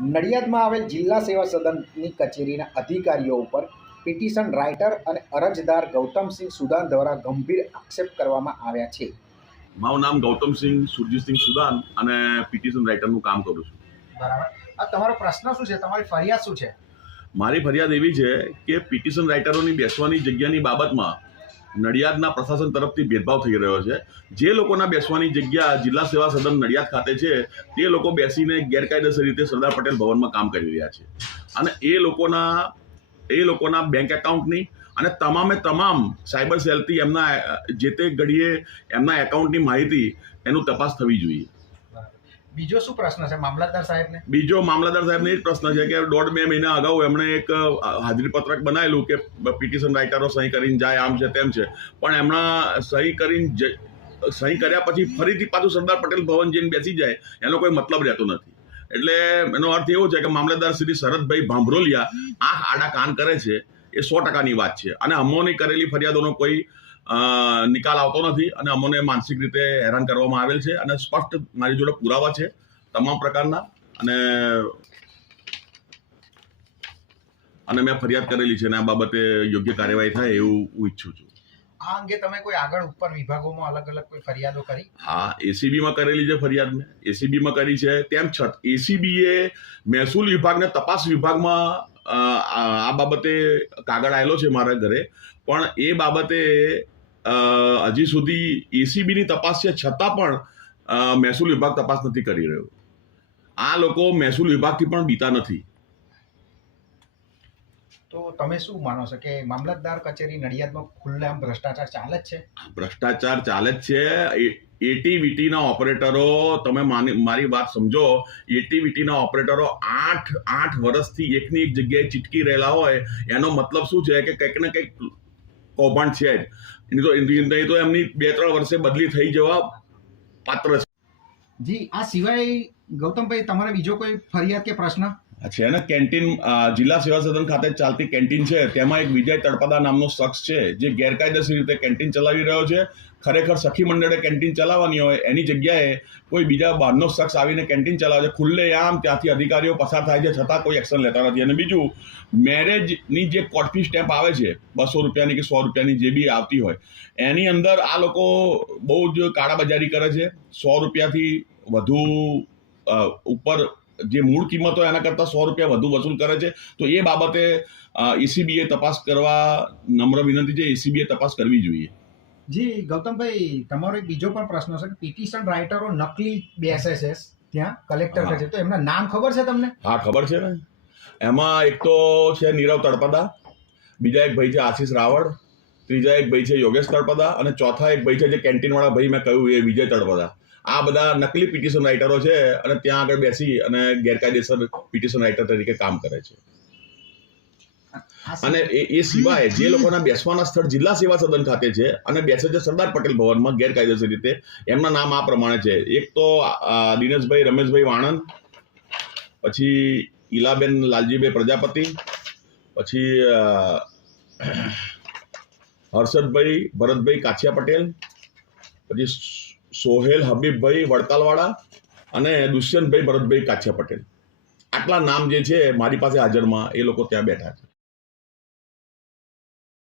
નડિયાદમાં આવેલ જિલ્લા સેવા સદનની કચેરીના અધિકારીઓ ઉપર પિટિશન રાઇટર અને અરજદાર ગૌતમસિંહ સુદાન દ્વારા ગંભીર આક્ષેપ કરવામાં આવ્યા છે. મારું નામ ગૌતમસિંહ સુરજીતસિંહ સુદાન અને પિટિશન રાઇટરનું કામ કરું છું. બરાબર. તમારો પ્રશ્ન શું છે? તમારી ફરિયાદ શું છે? મારી ફરિયાદ એવી છે કે પિટિશન રાઇટરોની બેસવાની જગ્યાની બાબતમાં નડિયાદના પ્રશાસન તરફથી ભેદભાવ થઈ રહ્યો છે. જે લોકોના બેસવાની જગ્યા જિલ્લા સેવા સદન નડિયાદ ખાતે છે તે લોકો બેસીને ગેરકાયદેસર રીતે સરદાર પટેલ ભવનમાં કામ કરી રહ્યા છે અને એ લોકોના બેંક એકાઉન્ટની અને તમામ સાયબર સેલથી એમના જે તે ઘડીએ એમના એકાઉન્ટની માહિતી એનું તપાસ થવી જોઈએ. બીજો શું પ્રશ્ન છે મામલતદાર સાહેબને? બીજો મામલતદાર સાહેબને એ જ પ્રશ્ન છે કે 1.5-2 મહિના અગાઉ એમણે એક હાજરી પત્રક બનાવેલું કે પિટિશન રાઇટરો સહી કરીને જાય, આમ છે તેમ છે, પણ એમના સહી કર્યા પછી ફરીથી પાછું સરદાર પટેલ ભવન જઈને બેસી જાય એનો કોઈ મતલબ રહેતો નથી. એટલે એનો અર્થ એવો છે કે મામલતદાર શ્રી શરદભાઈ ભાંભરોલિયા આંખ આડા કાન કરે છે. એ 100%ની વાત છે અને અમોની કરેલી ફરિયાદોનો કોઈ નિકાલ આવતો નથી અને અમને માનસિક રીતે હેરાન કરવામાં આવેલ છે અને સ્પષ્ટ મારી જોડે પુરાવા છે તમામ પ્રકારના અને મેં ફરિયાદ કરેલી છે અને આ બાબતે યોગ્ય કાર્યવાહી થાય એવું હું ઈચ્છું છું. આ અંગે તમે કોઈ આગળ ઉપર વિભાગોમાં અલગ કોઈ ફરિયાદો કરી? હા, એસીબીમાં કરેલી છે ફરિયાદ. મેં એસીબીમાં કરી છે. તેમ છતાં એસીબીએ મહેસૂલ વિભાગને તપાસ વિભાગમાં આ બાબતે કાગળ આવેલો છે મારા ઘરે, પણ એ બાબતે હજી સુધી એસીબીની તપાસ છે છતાં પણ મહેસૂલ વિભાગ તપાસ નથી કરી રહ્યો. આ લોકો મહેસૂલ વિભાગથી પણ બીતા નથી. તો તમે શું માનો છો કે મામલતદાર કચેરી નડિયાદમાં ખુલ્લેઆમ ભ્રષ્ટાચાર ચાલે જ છે? ભ્રષ્ટાચાર ચાલે જ છે. એટીવીટીના ઓપરેટરો, તમે મારી વાત સમજો, એટીવીટીના ઓપરેટરો 8 વર્ષથી એકની એક જગ્યાએ ચીટકી રહેલા હોય એનો મતલબ શું છે કે કંઈક ને કંઈક કૌભાંડ છે જ. નહીં તો એમની 2-3 વર્ષે બદલી થઈ જવા પાત્ર છે. જી, આ સિવાય ગૌતમભાઈ તમારે બીજો કોઈ ફરિયાદ કે પ્રશ્ન છે ને? કેન્ટીન, જિલ્લા સેવા સદન ખાતે ચાલતી કેન્ટીન છે, તેમાં એક વિજય તળપદા નામનો શખ્સ છે જે ગેરકાયદેસર રીતે કેન્ટીન ચલાવી રહ્યો છે. ખરેખર સખી મંડળે કેન્ટીન ચલાવવાની હોય એની જગ્યાએ કોઈ બીજા બહારનો શખ્સ આવીને કેન્ટીન ચલાવે છે. ખુલ્લેઆમ ત્યાંથી અધિકારીઓ પસાર થાય છે છતાં કોઈ એક્શન લેતા નથી. અને બીજું, મેરેજની જે કોર્ટ ફી સ્ટેમ્પ આવે છે 200 રૂપિયાની કે 100 રૂપિયાની જે બી આવતી હોય એની અંદર આ લોકો બહુ જ કાળાબજારી કરે છે. 100 રૂપિયાથી વધુ ઉપર જે મૂળ કિંમત હોય એના કરતાં 100 રૂપિયા વધુ વસૂલ કરે છે. તો એ બાબતે એસીબીએ તપાસ કરવા નમ્ર વિનંતી છે. એસીબીએ તપાસ કરવી જોઈએ. જી ગૌતમભાઈ, તમારો એક બીજો પણ પ્રશ્ન છે કે પિટિશન રાઇટરો નકલી બેસે છે ત્યાં કલેક્ટર છે, તો એમના નામ ખબર છે તમને? હા, ખબર છે ને. એમાં એક તો છે નીરવ તળપદા, બીજા એક ભાઈ છે આશીષ રાવળ, ત્રીજા એક ભાઈ છે યોગેશ તળપદા અને ચોથા એક ભાઈ છે જે કેન્ટીનવાળા ભાઈ મેં કહ્યું એ વિજય તળપદા. આ બધા નકલી પિટિશન રાઇટરો છે અને ત્યાં આગળ બેસી અને ગેરકાયદેસર પિટિશન રાઇટર તરીકે કામ કરે છે. અને એ સિવાય જે લોકોના બેસવાના સ્થળ જિલ્લા સેવા સદન ખાતે છે અને બેસે છે સરદાર પટેલ ભવનમાં ગેરકાયદેસર રીતે, એમના નામ આ પ્રમાણે છે. એક તો દિનેશભાઈ રમેશભાઈ વાણંદ, પછી ઈલાબેન લાલજીભાઈ પ્રજાપતિ, પછી હર્ષદભાઈ ભરતભાઈ કાછિયા પટેલ, પછી સોહેલ હબીબભાઈ વડતાલવાળા અને દુષ્યંતભાઈ ભરતભાઈ કાછિયા પટેલ. આટલા નામ જે છે મારી પાસે હાજરમાં, એ લોકો ત્યાં બેઠા છે.